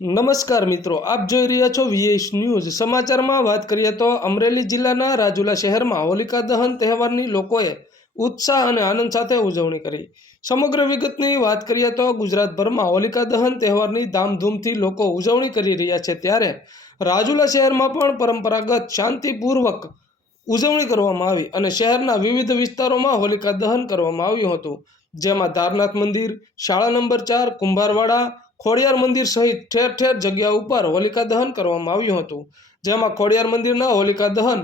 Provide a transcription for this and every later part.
નમસ્કાર મિત્રો, આપ જોઈ રહ્યા છો વીએસ ન્યૂઝ સમાચારમાં વાત કરીએ તો અમરેલી જિલ્લાના રાજુલા શહેરમાં હોલિકા દહન તહેવારની લોકોએ ઉત્સાહ અને આનંદ સાથે ઉજવણી કરી. સમગ્ર વિગતની વાત કરીએ તો ગુજરાતભરમાં હોલિકા દહન તહેવારની ધામધૂમથી લોકો ઉજવણી કરી રહ્યા છે ત્યારે રાજુલા શહેરમાં પણ પરંપરાગત શાંતિપૂર્વક ઉજવણી કરવામાં આવી અને શહેરના વિવિધ વિસ્તારોમાં હોલિકા દહન કરવામાં આવ્યું હતું. જેમાં ધારનાથ મંદિર, શાળા નંબર ચાર, કુંભારવાડા ખોડિયાર મંદિર સહિત ઠેર ઠેર જગ્યા ઉપર હોલિકા દહન કરવામાં આવ્યું હતું, જેમાં ખોડિયાર મંદિરના હોલિકા દહન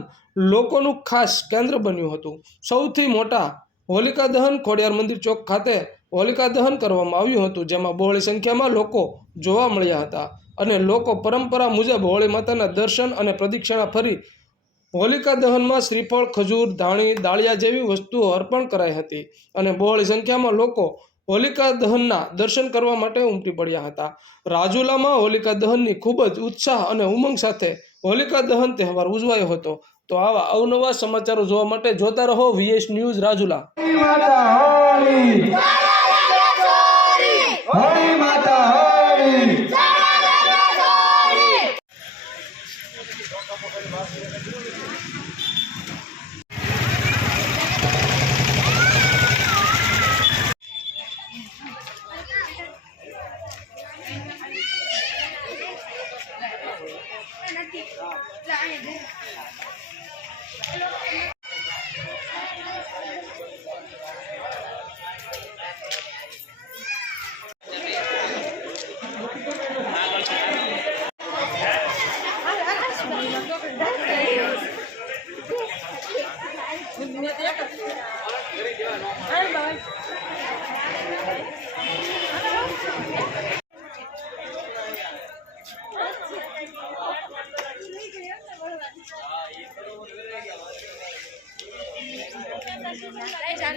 લોકોનું ખાસ કેન્દ્ર બન્યું હતું. સૌથી મોટા હોલિકા દહન ખોડિયાર મંદિર ચોક ખાતે હોલિકા દહન કરવામાં આવ્યું હતું, જેમાં બહોળી સંખ્યામાં લોકો જોવા મળ્યા હતા અને લોકો પરંપરા મુજબ હોળી માતાના દર્શન અને પ્રદક્ષિણા ફરી હોલિકા દહનમાં શ્રીફળ, ખજૂર, ધાણી, દાળિયા જેવી વસ્તુઓ અર્પણ કરાઈ હતી અને બહોળી સંખ્યામાં લોકો હોલિકા દહનના દર્શન કરવા માટે ઉમટી પડ્યા હતા. રાજુલામાં હોલિકા દહનની ખૂબ જ ઉત્સાહ અને ઉમંગ સાથે હોલિકા દહન તહેવાર ઉજવાયો હતો. તો આવા અવનવા સમાચારો જોવા માટે જોતા રહો વીએસ ન્યૂઝ રાજુલા. માતા Bye-bye. जान